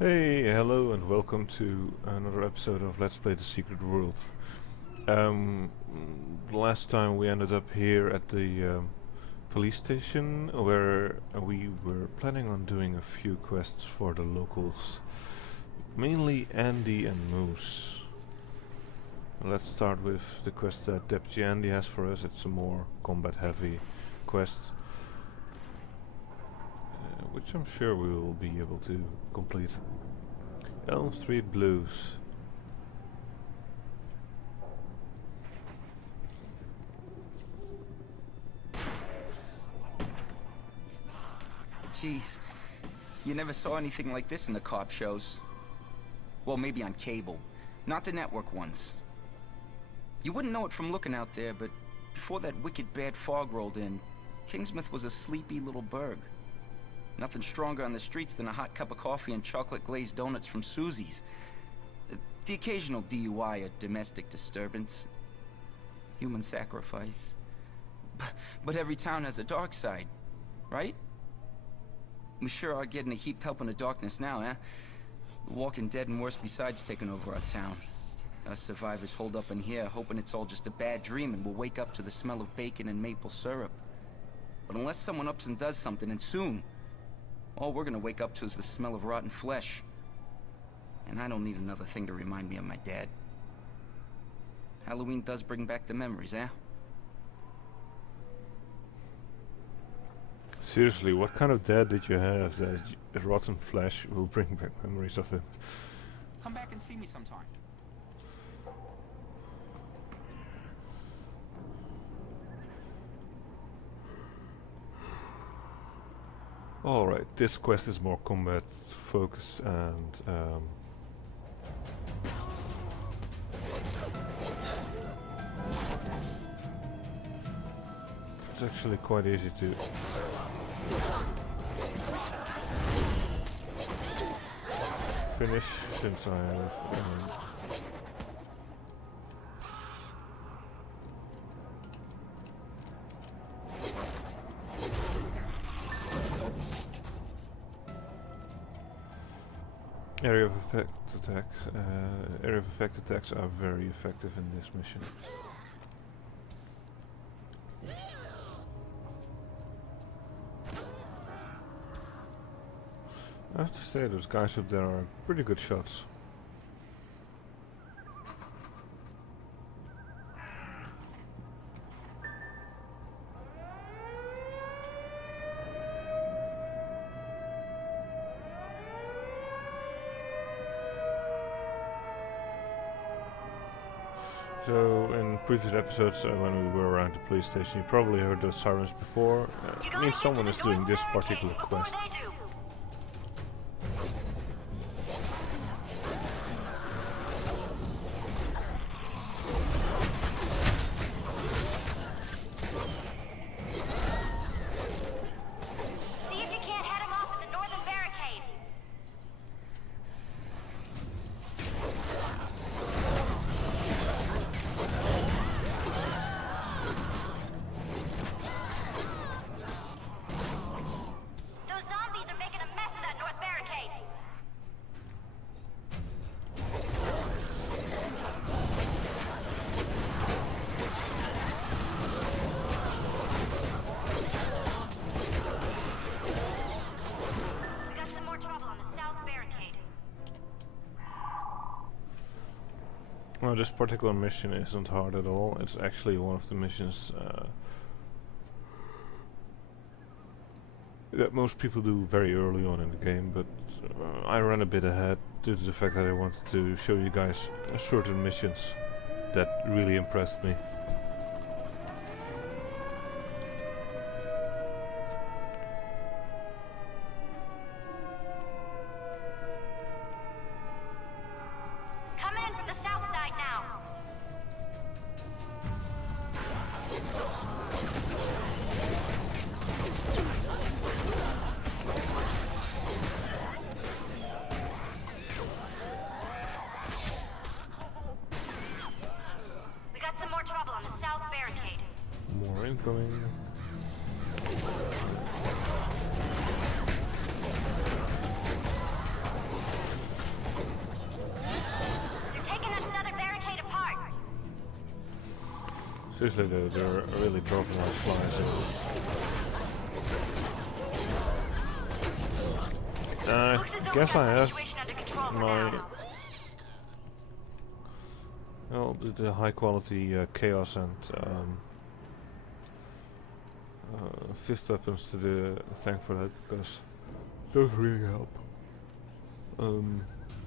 Hey, hello, and welcome to another episode of Let's Play The Secret World. Um, Last time we ended up here at the police station, where we were planning on doing a few quests for the locals, mainly Andy and Moose. Let's start with the quest that Deputy Andy has for us. It's a more combat-heavy quest, which I'm sure we will be able to complete. Elm Street Blues. Jeez, you never saw anything like this in the cop shows. Well, maybe on cable, not the network ones. You wouldn't know it from looking out there, but before that wicked bad fog rolled in, Kingsmouth was a sleepy little burg. Nothing stronger on the streets than a hot cup of coffee and chocolate-glazed donuts from Susie's. The occasional DUI or domestic disturbance. Human sacrifice. But every town has a dark side, right? We sure are getting a heap help in the darkness now, eh? The Walking Dead and worse besides taking over our town. Us survivors hold up in here, hoping it's all just a bad dream and we'll wake up to the smell of bacon and maple syrup. But unless someone ups and does something, and soon, all we're gonna wake up to is the smell of rotten flesh. And I don't need another thing to remind me of my dad. Halloween does bring back the memories, eh? Seriously, what kind of dad did you have that rotten flesh will bring back memories of him? Come back and see me sometime. Alright, this quest is more combat focused and it's actually quite easy to finish since I have area of effect area of effect attacks are very effective in this mission. I have to say, those guys up there are pretty good shots. So, in previous episodes, when we were around the police station, you probably heard those sirens before. It means someone is doing this particular quest. See if you can't head him off at the northern barricade. Those zombies are making a mess of that north barricade. We got some more trouble on the south barricade. Well, this particular mission isn't hard at all. It's actually one of the missions that most people do very early on in the game, but I ran a bit ahead due to the fact that I wanted to show you guys certain missions that really impressed me. Coming in from the south side now. We got some more trouble on the south barricade. More incoming. Seriously though, they're really dropping like flies. I Looks as though we guess I have the have situation under control for my now. well the high quality chaos and fist weapons to thank for that, because those really help.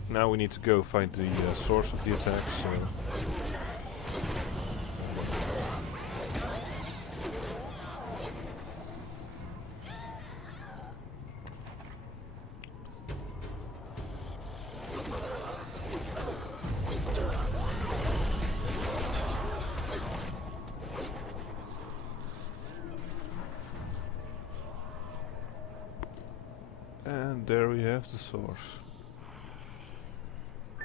Now we need to go find the source of the attack. So. And there we have the source. I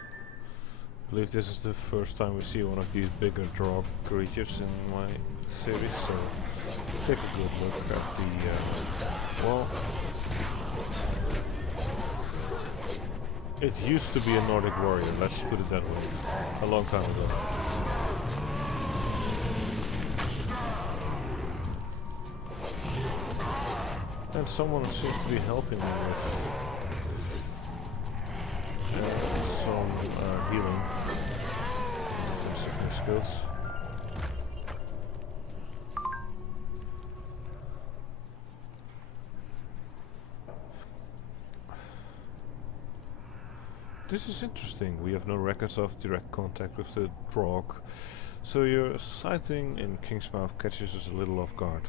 believe this is the first time we see one of these bigger drop creatures in my series, so take a good look at the well, it used to be a Nordic warrior, let's put it that way, a long time ago. And someone seems to be helping me with some healing skills. This is interesting. We have no records of direct contact with the Drog, so your sighting in Kingsmouth catches us a little off guard.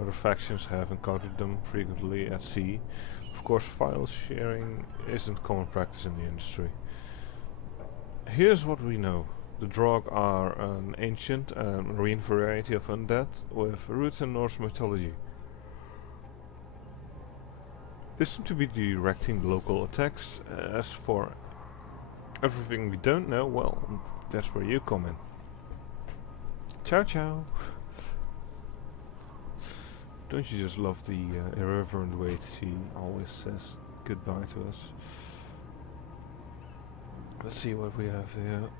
Other factions have encountered them frequently at sea. Of course, file sharing isn't common practice in the industry. Here's what we know. The Drog are an ancient and marine variety of undead with roots in Norse mythology. They seem to be directing local attacks. As for everything we don't know, well, that's where you come in. Ciao ciao! Don't you just love the irreverent way she always says goodbye to us? Let's see what we have here.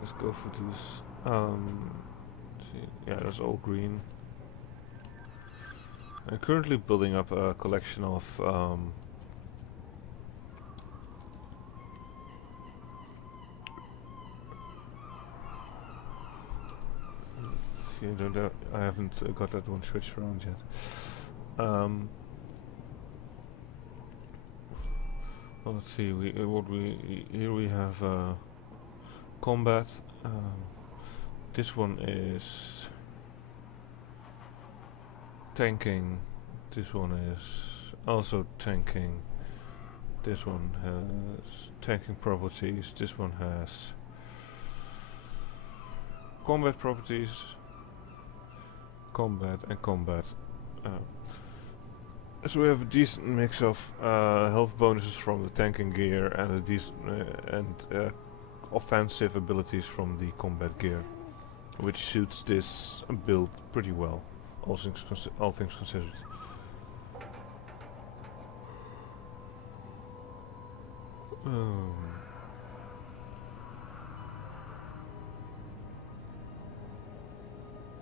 Let's go for this. Let's see. Yeah, that's all green. I'm currently building up a collection of you don't know, I haven't got that one switched around yet. Well, let's see. Here we have combat. This one is tanking. This one is also tanking. This one has tanking properties. This one has combat properties. Combat and combat. So we have a decent mix of health bonuses from the tanking gear and a decent offensive abilities from the combat gear, which suits this build pretty well, all things considered.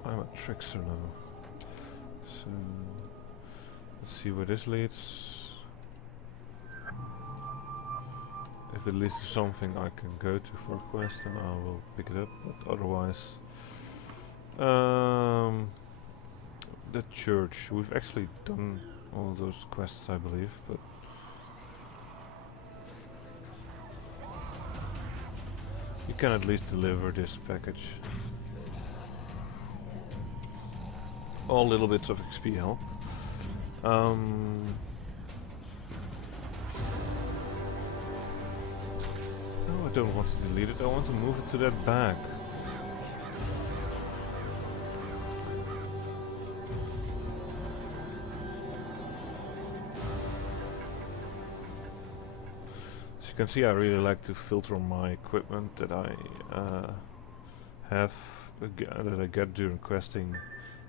I'm a trickster now, so let's see where this leads. If it leads to something I can go to for a quest, then I will pick it up, but otherwise... the church. We've actually done all those quests, I believe, but... you can at least deliver this package. All little bits of XP help. No, I don't want to delete it. I want to move it to that bag. As you can see, I really like to filter my equipment that I have that I get during questing,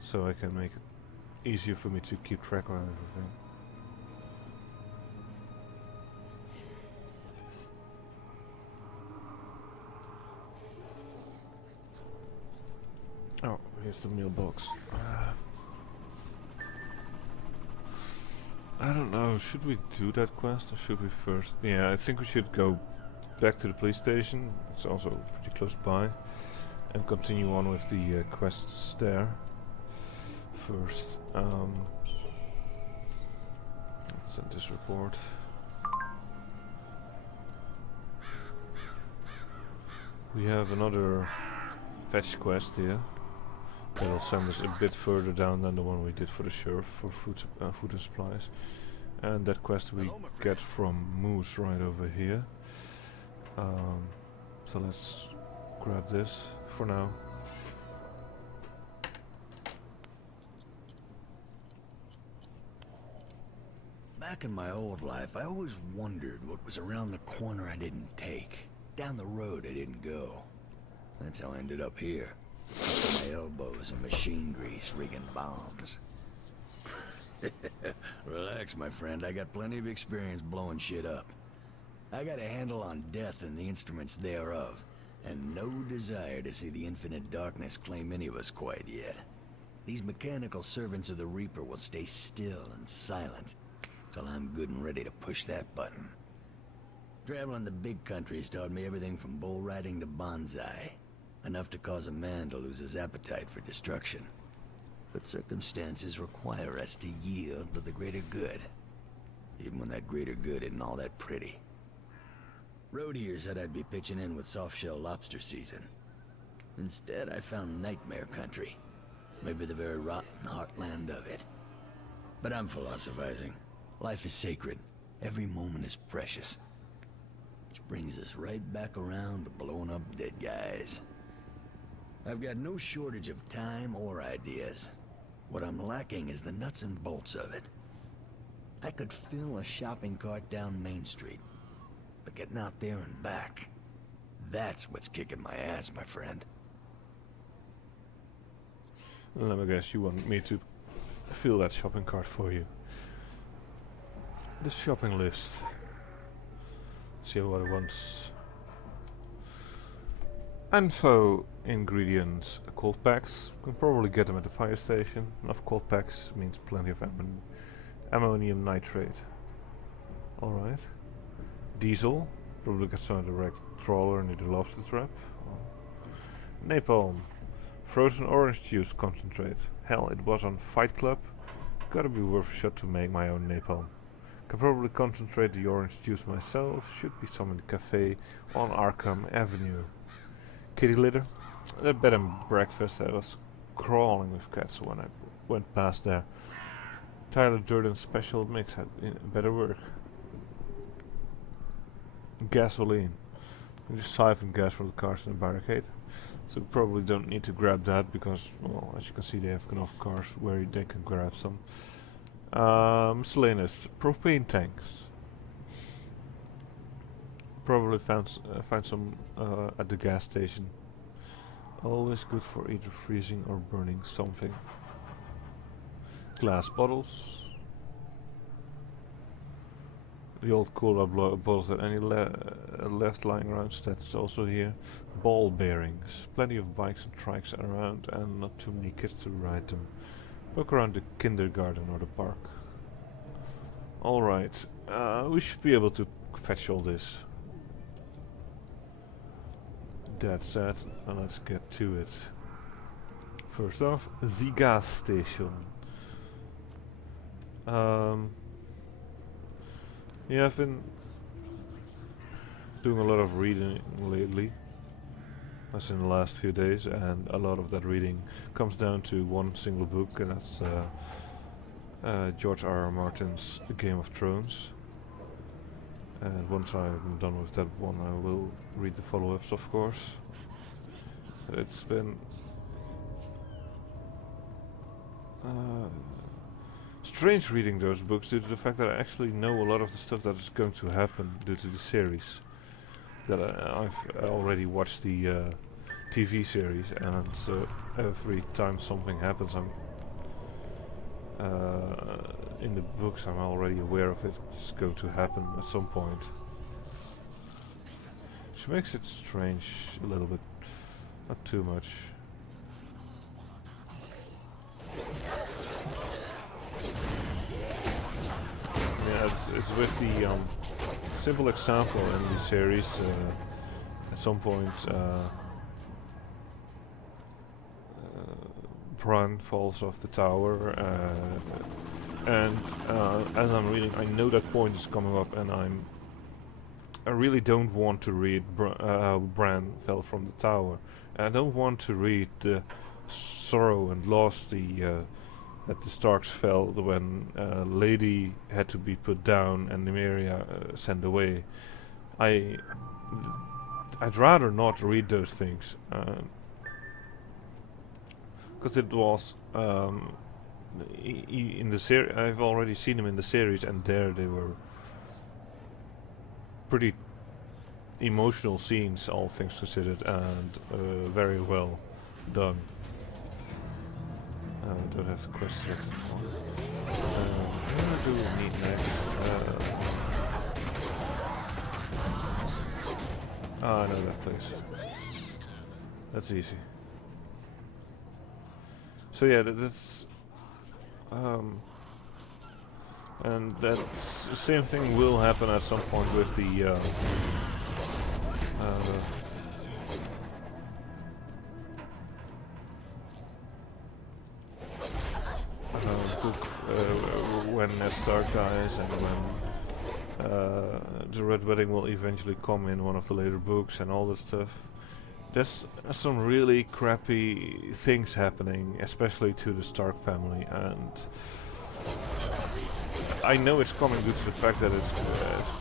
so I can make it easier for me to keep track of everything. Oh, here's the mailbox. I don't know, should we do that quest or should we first? Yeah, I think we should go back to the police station. It's also pretty close by. And continue on with the quests there. First, let's send this report. We have another fetch quest here. That'll send us a bit further down than the one we did for the sheriff for food and supplies. And that quest we get from Moose right over here. So let's grab this for now. Back in my old life, I always wondered what was around the corner I didn't take, down the road I didn't go. That's how I ended up here. My elbows in machine grease, rigging bombs. Relax, my friend. I got plenty of experience blowing shit up. I got a handle on death and the instruments thereof, and no desire to see the infinite darkness claim any of us quite yet. These mechanical servants of the Reaper will stay still and silent till I'm good and ready to push that button. Traveling the big country's taught me everything from bull riding to bonsai. Enough to cause a man to lose his appetite for destruction. But circumstances require us to yield to the greater good. Even when that greater good isn't all that pretty. Road here said I'd be pitching in with soft-shell lobster season. Instead, I found nightmare country. Maybe the very rotten heartland of it. But I'm philosophizing. Life is sacred. Every moment is precious. Which brings us right back around to blowing up dead guys. I've got no shortage of time or ideas. What I'm lacking is the nuts and bolts of it. I could fill a shopping cart down Main Street, but getting out there and back, that's what's kicking my ass, my friend. Let me guess, you want me to fill that shopping cart for you. The shopping list. See what it wants. Info ingredients, cold packs. Can probably get them at the fire station. Enough cold packs means plenty of ammonium nitrate. Alright. Diesel. Probably get some at the wrecked trawler near the lobster trap. Napalm. Frozen orange juice concentrate. Hell, it was on Fight Club. Gotta be worth a shot to make my own napalm. Can probably concentrate the orange juice myself. Should be some in the cafe on Arkham Avenue. Kitty litter. That bed and breakfast, I was crawling with cats when I went past there. Tyler Durden's special mix had better work. Gasoline. You just siphon gas from the cars in the barricade. So we probably don't need to grab that because, well, as you can see, they have enough cars where they can grab some. Miscellaneous. Propane tanks. Probably find some at the gas station. Always good for either freezing or burning something. Glass bottles. The old cola bottles that any left lying around, so that's also here. Ball bearings. Plenty of bikes and trikes around and not too many kids to ride them. Look around the kindergarten or the park. Alright, we should be able to fetch all this. That said, let's get to it. First off, the gas station. Yeah, I've been doing a lot of reading lately, as in the last few days, and a lot of that reading comes down to one single book, and that's George R.R. Martin's Game of Thrones. And once I'm done with that one, I will read the follow-ups, of course. It's been strange reading those books due to the fact that I actually know a lot of the stuff that is going to happen due to the series. That I've already watched the TV series, and every time something happens, I'm in the books I'm already aware of it. It's going to happen at some point. Which makes it strange a little bit. Not too much. Yeah, it's with the simple example in the series. At some point, Bran falls off the tower, and as I'm reading, I know that point is coming up, and I really don't want to read how Bran fell from the tower. I don't want to read the sorrow and loss that the Starks felt when Lady had to be put down and Nymeria sent away. I'd rather not read those things, because it was in the series. I've already seen them in the series, and there they were pretty emotional scenes, all things considered, and very well done. I don't have the quest yet. What do we need next? I know that place. That's easy. So yeah, that's and that same thing will happen at some point with the book when Ned Stark dies, and when the Red Wedding will eventually come in one of the later books and all that stuff. There's some really crappy things happening, especially to the Stark family, and I know it's coming due to the fact that it's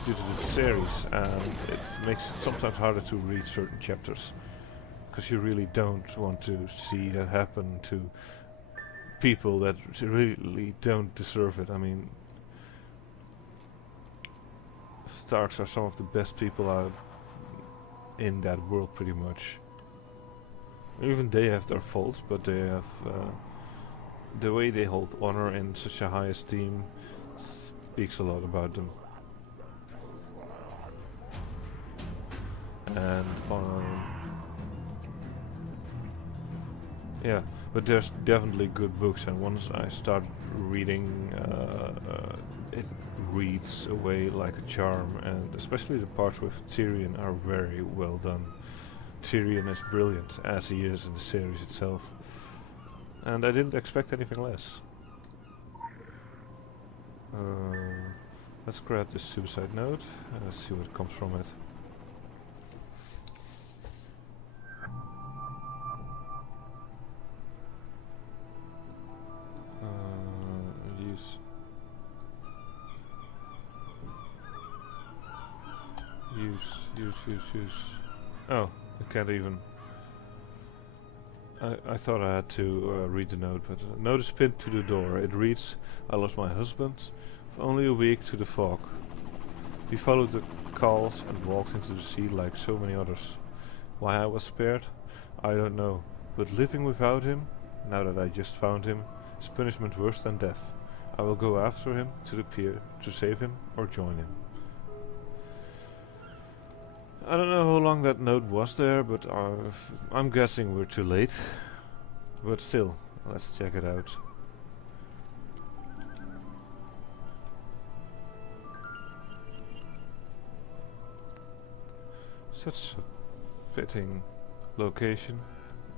due to the series, and it makes it sometimes harder to read certain chapters, because you really don't want to see that happen to people that really don't deserve it. I mean, Starks are some of the best people out in that world, pretty much. Even they have their faults, but they have the way they hold honor in such a high esteem speaks a lot about them. And yeah, but there's definitely good books, and once I start reading, it reads away like a charm, and especially the parts with Tyrion are very well done. Tyrion is brilliant, as he is in the series itself, and I didn't expect anything less. Let's grab this suicide note, let's see what comes from it. Use. Oh, I can't even. I thought I had to read the note, but a note is pinned to the door. It reads, "I lost my husband for only a week to the fog. He followed the calls and walked into the sea like so many others. Why I was spared, I don't know. But living without him, now that I just found him, is punishment worse than death. I will go after him to the pier to save him or join him." I don't know how long that note was there, but I'm guessing we're too late. But still, let's check it out. Such a fitting location,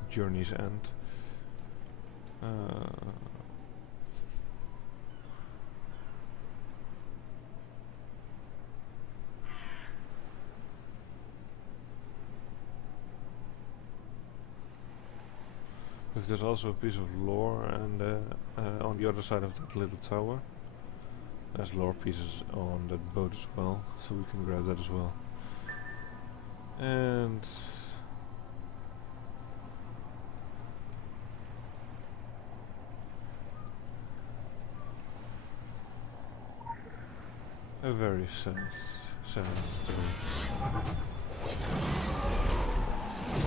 Journey's End. There's also a piece of lore, and on the other side of that little tower there's lore pieces on that boat as well, so we can grab that as well. And a very sad story.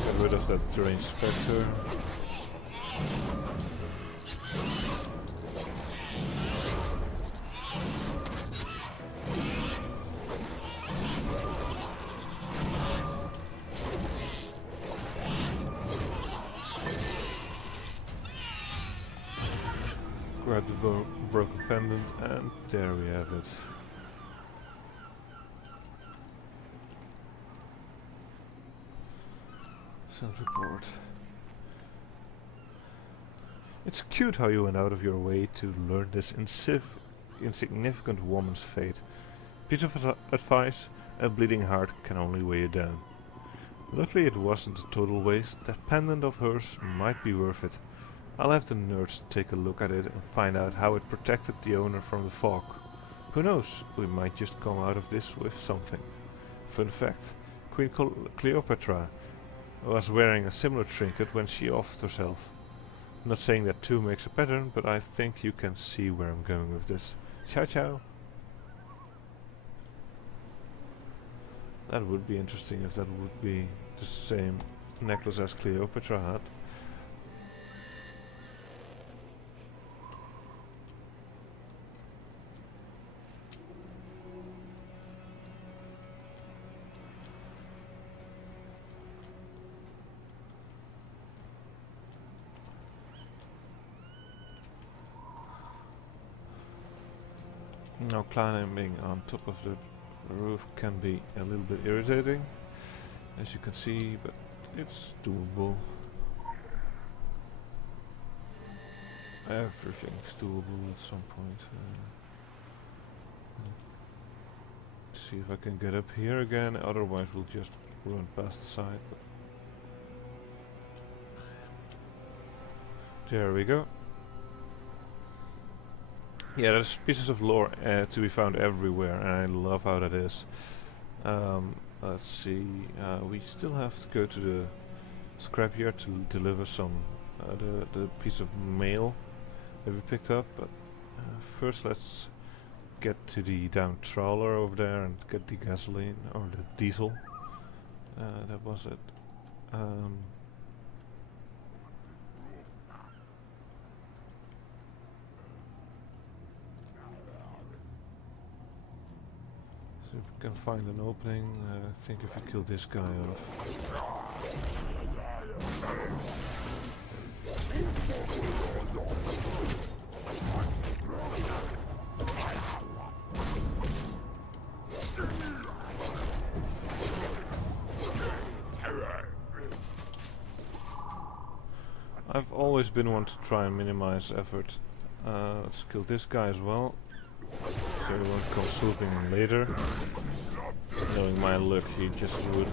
Get rid of that deranged spectre. grab the broken pendant, and there we have it. Sound report. It's cute how you went out of your way to learn this insignificant woman's fate. Piece of advice, a bleeding heart can only weigh you down. Luckily it wasn't a total waste. That pendant of hers might be worth it. I'll have the nerds take a look at it and find out how it protected the owner from the fog. Who knows, we might just come out of this with something. Fun fact, Queen Cleopatra was wearing a similar trinket when she offed herself. I'm not saying that two makes a pattern, but I think you can see where I'm going with this. Ciao ciao! That would be interesting if that would be the same necklace as Cleopatra had. Now climbing on top of the roof can be a little bit irritating, as you can see, but it's doable. Everything's doable at some point. See if I can get up here again, otherwise we'll just run past the side. But there we go. Yeah, there's pieces of lore to be found everywhere, and I love how that is. Let's see, we still have to go to the scrapyard to deliver some the piece of mail that we picked up. But first, let's get to the downed trawler over there and get the gasoline or the diesel. That was it. So if we can find an opening, I think if we kill this guy off. I've always been one to try and minimize effort. Let's kill this guy as well, so he won't come swooping in later. Knowing my luck, he just would.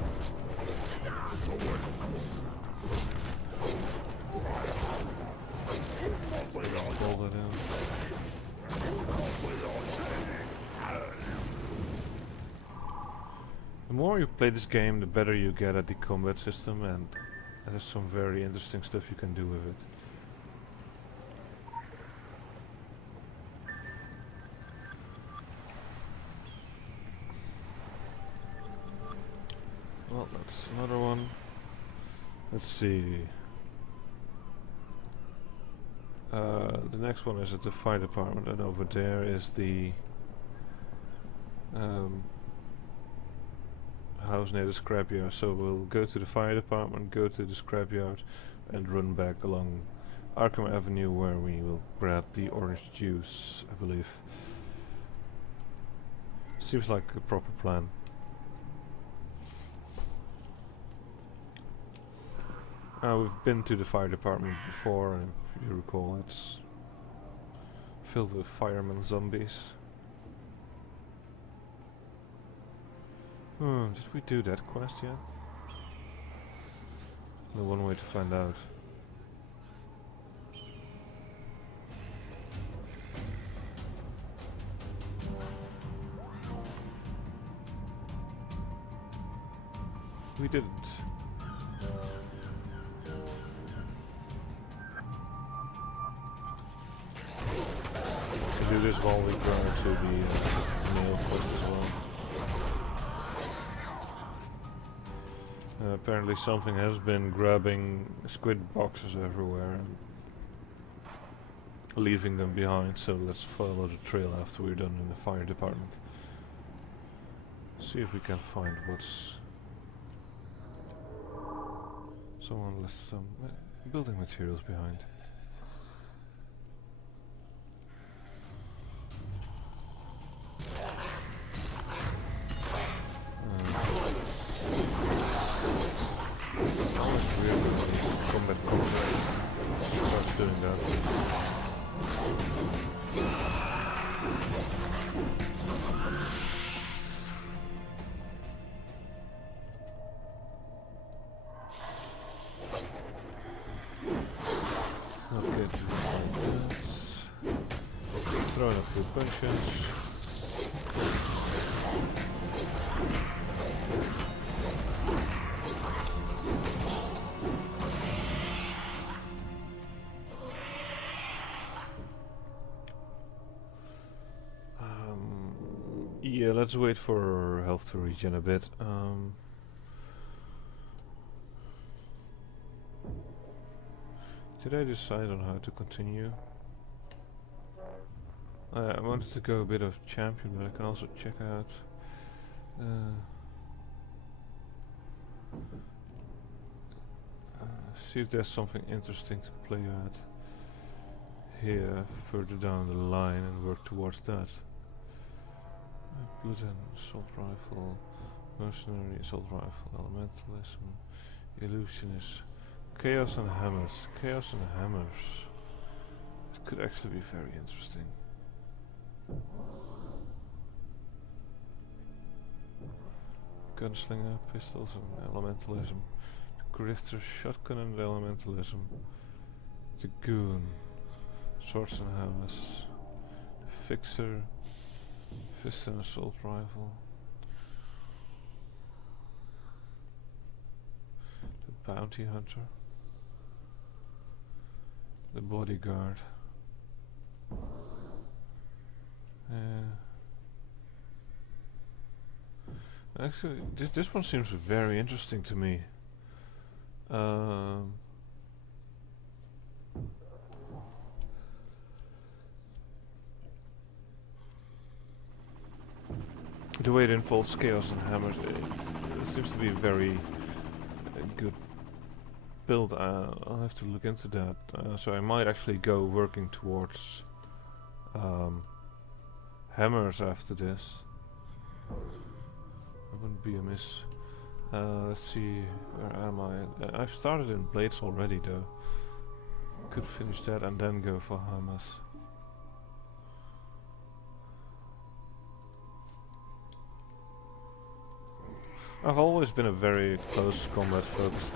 Pull that in. The more you play this game, the better you get at the combat system, and there's some very interesting stuff you can do with it. Well, that's another one. Let's see. The next one is at the fire department, and over there is the house near the scrapyard. So we'll go to the fire department, go to the scrapyard, and run back along Arkham Avenue, where we will grab the orange juice, I believe. Seems like a proper plan. We've been to the fire department before, and if you recall, it's filled with firemen zombies. Did we do that quest yet? No one way to find out. We didn't. Do this while we go to the mail post as well. Apparently something has been grabbing squid boxes everywhere and leaving them behind, so let's follow the trail after we're done in the fire department. See if we can find what's... Someone left some building materials behind. good punches. Yeah, let's wait for health to regen a bit. Did I decide on how to continue? I wanted to go a bit of champion, but I can also check out see if there's something interesting to play at here further down the line and work towards that. Blood and assault rifle, mercenary assault rifle, elementalism, illusionist, chaos and hammers. Chaos and hammers. It could actually be very interesting. Gunslinger, pistols and elementalism. The grifter, shotgun and elementalism. The goon, swords and hammers. The fixer, fist and assault rifle. The bounty hunter. The bodyguard. Actually, this one seems very interesting to me. The way it involves chaos and hammers, it seems to be a very good build. I'll have to look into that. So I might actually go working towards hammers after this. That wouldn't be amiss. Let's see, where am I? I've started in blades already though. Could finish that and then go for hammers. I've always been a very close combat focused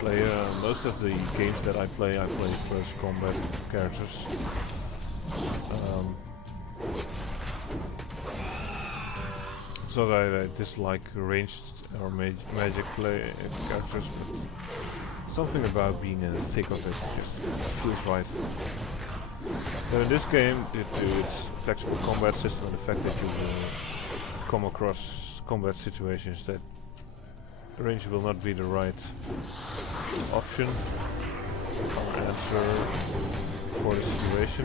player. Most of the games that I play close combat characters. So that I dislike ranged or magic play characters, but something about being in the thick of it just feels right. So in this game, due to its flexible combat system and the fact that you will come across combat situations that range will not be the right option or answer for the situation,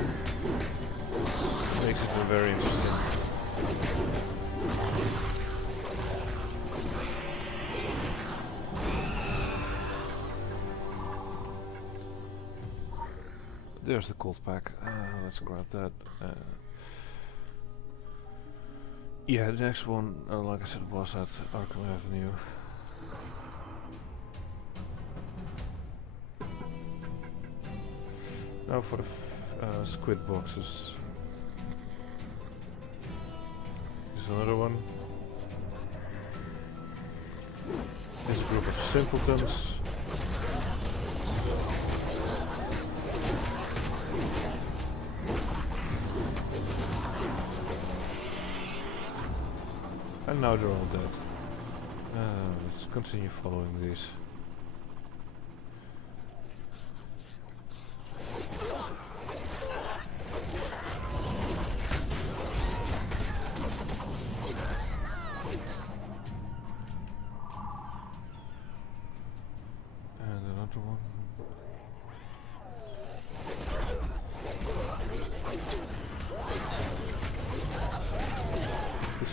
makes it very interesting. There's the cold pack. Let's grab that. Yeah, the next one, like I said, was at Arkham Avenue. Now for the squid boxes. Here's another one. This group of simpletons. And now they're all dead. Let's continue following these. And another one.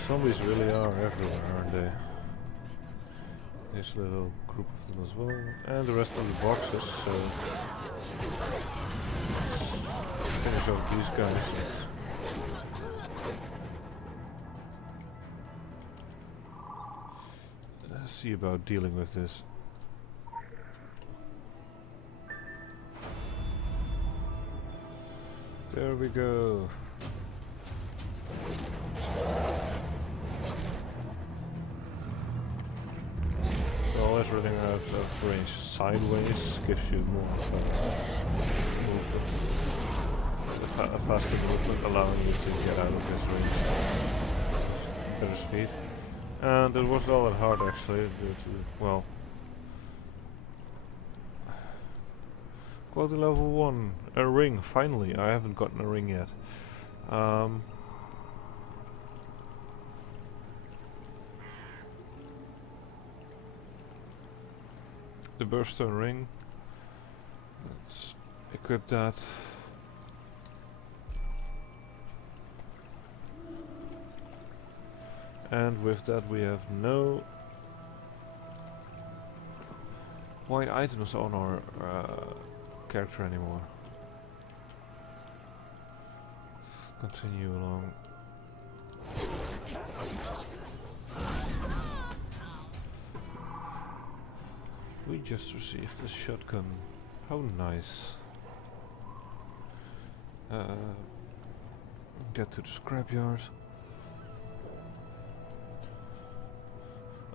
Zombies really are everywhere, aren't they? There's a little group of them as well. And the rest of the boxes. Finish off these guys. See about dealing with this. There we go. Always running out of range sideways gives you more movement. a faster movement, allowing you to get out of this range. Better speed. And it wasn't all that hard actually, due to, well, quality level 1, a ring, finally. I haven't gotten a ring yet. The burstone ring. Let's equip that. And with that we have no white items on our character anymore. Continue along. We just received a shotgun. How nice. Get to the scrapyard.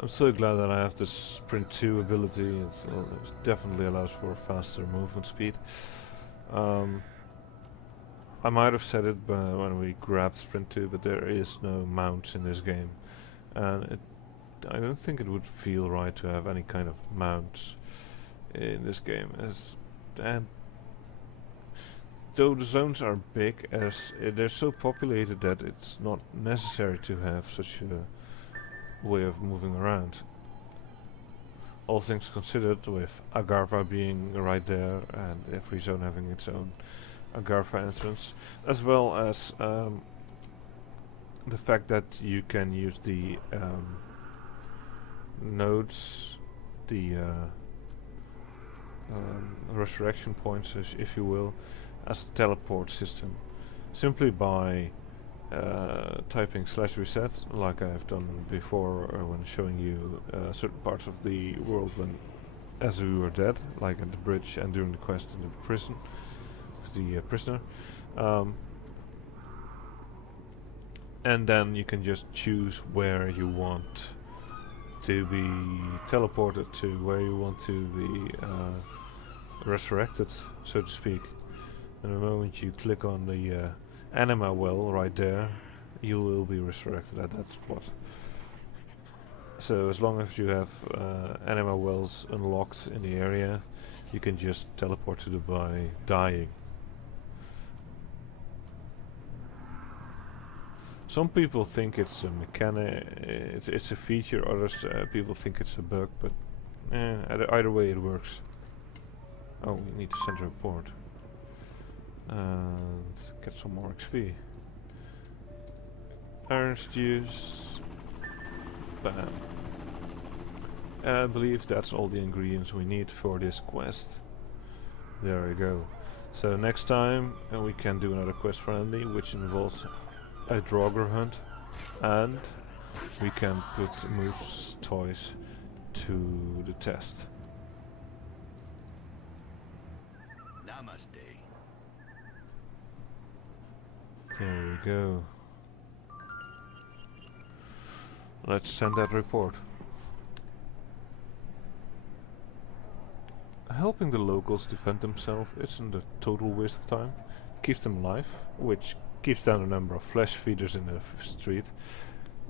I'm so glad that I have this sprint 2 ability. It definitely allows for faster movement speed. I might have said it when we grabbed sprint 2, but there is no mounts in this game. And I don't think it would feel right to have any kind of mounts in this game. And though the zones are big, as they're so populated that it's not necessary to have such a way of moving around. All things considered, with Agartha being right there and every zone having its own Agartha entrance, as well as the fact that you can use the nodes, the resurrection points, if you will, as a teleport system, simply by typing /reset, like I have done before when showing you certain parts of the world when as we were dead, like at the bridge and during the quest in the prison, the prisoner. And then you can just choose where you want to be teleported to, where you want to be resurrected, so to speak. And the moment you click on the anima well right there, you will be resurrected at that spot. So as long as you have anima wells unlocked in the area, you can just teleport to them by dying. Some people think it's a mechanic, it's a feature. Others people think it's a bug, but either way it works. Oh, we need to send a report and get some more XP. Orange juice. Bam. And I believe that's all the ingredients we need for this quest. There we go. So next time we can do another quest friendly, which involves a Draugr hunt, and we can put Moose's toys to the test. Namaste. There we go. Let's send that report. Helping the locals defend themselves isn't a total waste of time. Keeps them alive, which keeps down the number of flesh feeders in the street.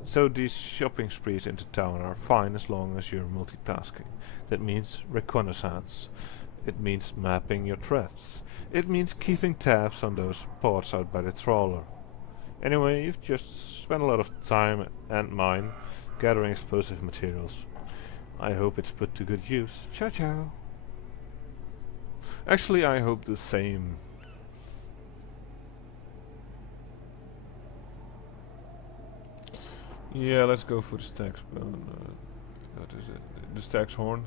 So these shopping sprees into town are fine as long as you're multitasking. That means reconnaissance. It means mapping your threats. It means keeping tabs on those pods out by the trawler. Anyway, you've just spent a lot of time and mine gathering explosive materials. I hope it's put to good use. Ciao ciao. Actually, I hope the same. Yeah, let's go for the stag's bone. What is it? The stag's horn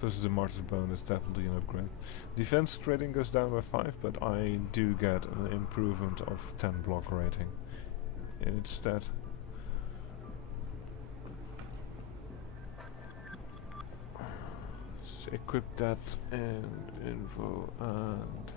versus the martyr's bone is definitely an upgrade. Defense rating goes down by 5, but I do get an improvement of 10 block rating instead. Let's equip that and info and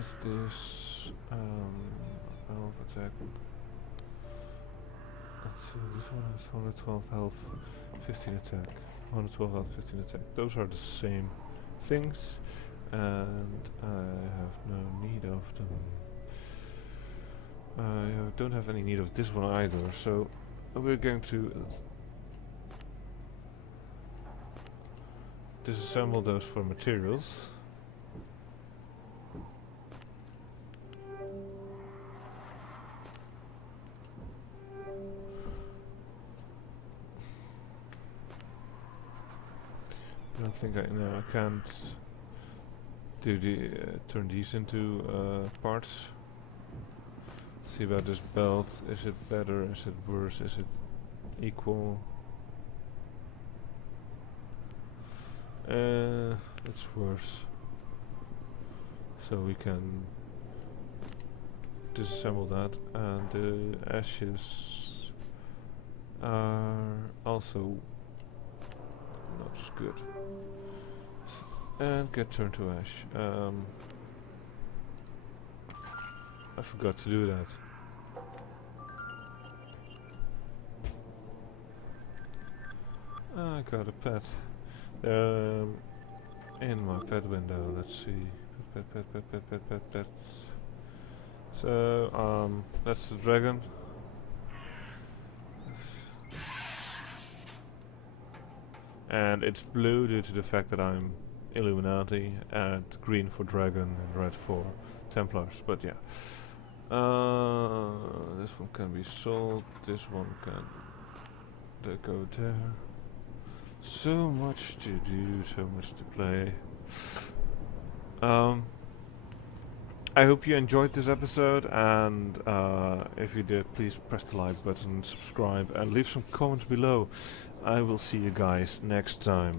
get this valve attack. Let's see, this one has 112 health, 15 attack. 112 health, 15 attack. Those are the same things, and I have no need of them. I don't have any need of this one either, so we're going to disassemble those for materials. I don't think I can't do turn these into parts. See about this belt. Is it better? Is it worse? Is it equal? It's worse. So we can disassemble that, and the ashes are also not as good. And get turned to ash. I forgot to do that. I got a pet. In my pet window, let's see. Pet. So, that's the dragon. And it's blue due to the fact that I'm Illuminati, and green for dragon and red for Templars, but yeah. This one can be sold, this one can go there. So much to do, so much to play. I hope you enjoyed this episode, and if you did, please press the like button, subscribe, and leave some comments below. I will see you guys next time.